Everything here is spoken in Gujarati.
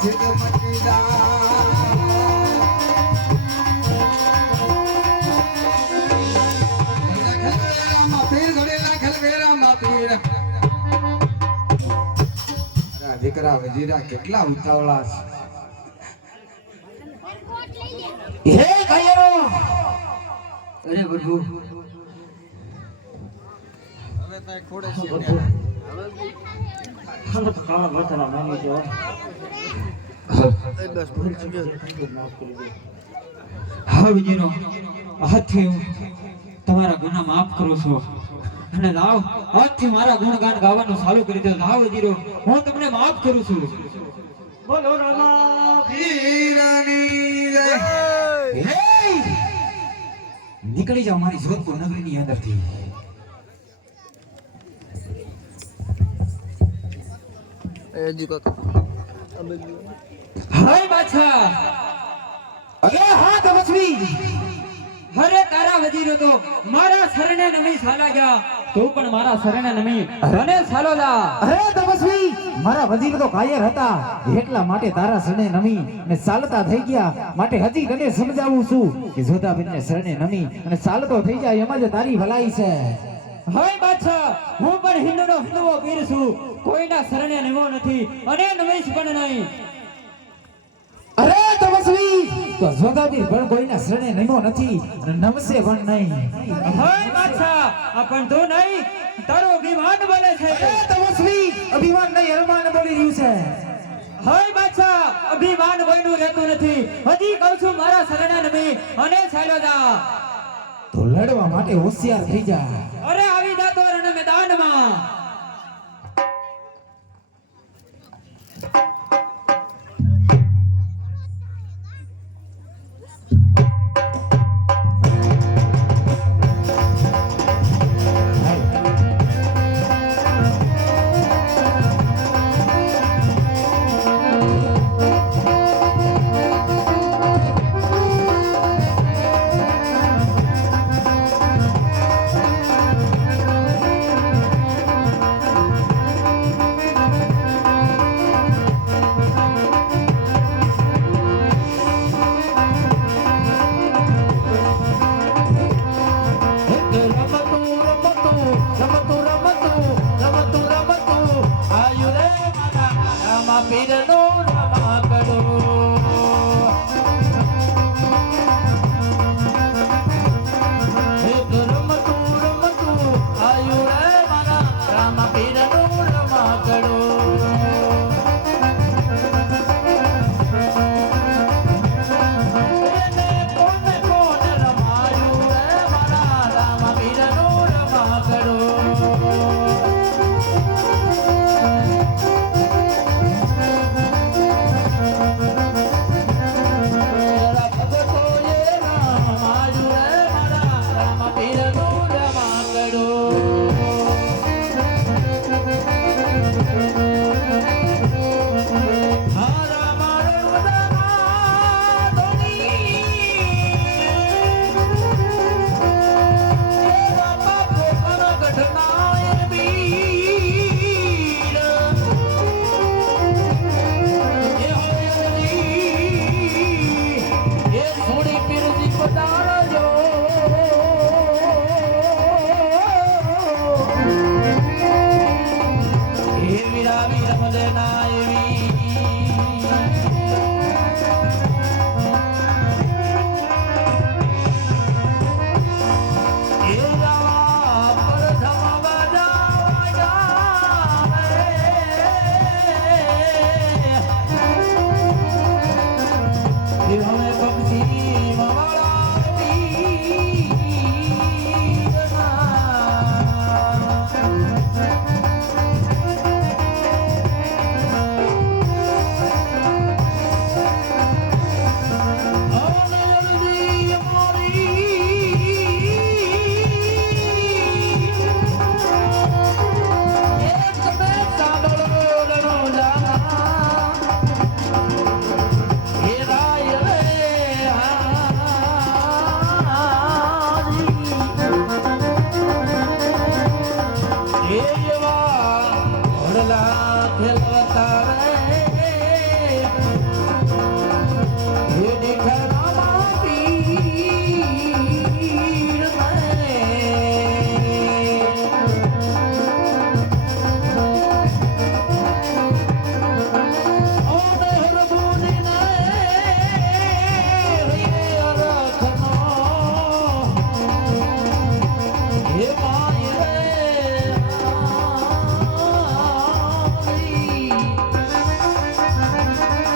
સિદ્ધ મટી દીકરા વજીરા કેટલા ઉતાવળા છે હે કયરો અરે પ્રભુ હવે તો ખોડે છે હવે તો કાળા બતરા માંગી જો હા વજીરો હાથે તમારા ગુનાહ માફ કરો છો અને લાવ આજથી મારા ગુણગાન ગાવાનું ચાલુ કરી દો લાવ વજીરો હું તમને માફ કરું છું બોલો રામા પીરની જય હે નીકળી જાઓ મારી જોધપુર નગરીની અંદરથી એજી કાકા હાય બાદશાહ અરે હા તપસ્વી હરે તારા વજીરો તો મારા શરણે નમી સાલા ગયા તું પણ મારા શરણે નમી રને સાલો લા અરે તપસ્વી મારા વજીર તો કાયર હતા એટલા માટે તારા શરણે નમી અને સાલતા થઈ ગયા માટે હજી તને સમજાવું છું કે જોધાબેનને શરણે નમી અને સાલતો થઈ જાય એમાં જ તારી ભલાઈ છે હાય બાદશાહ હું પણ હિન્દુવો વીર છું કોઈના શરણે નમો નથી અને નમીશ પણ નહીં અરે તપસ્વી તો જોધાબીર પણ કોઈના શરણે નમો નથી અને નમશે પણ નહીં હાય બાદશાહ આ પણ તું નહીં તારો અભિમાન બોલે છે અરે તપસ્વી અભિમાન નહીં અરમાન બોલી રહ્યું છે હાય બાદશાહ અભિમાન કોઈનું રહેતું નથી હજી કહું છું મારા શરણે નમી અને ચાલો જા તો લડવા માટે હોશિયાર થઈ જા અરે આવી જા તો રણ મેદાનમાં પીરનો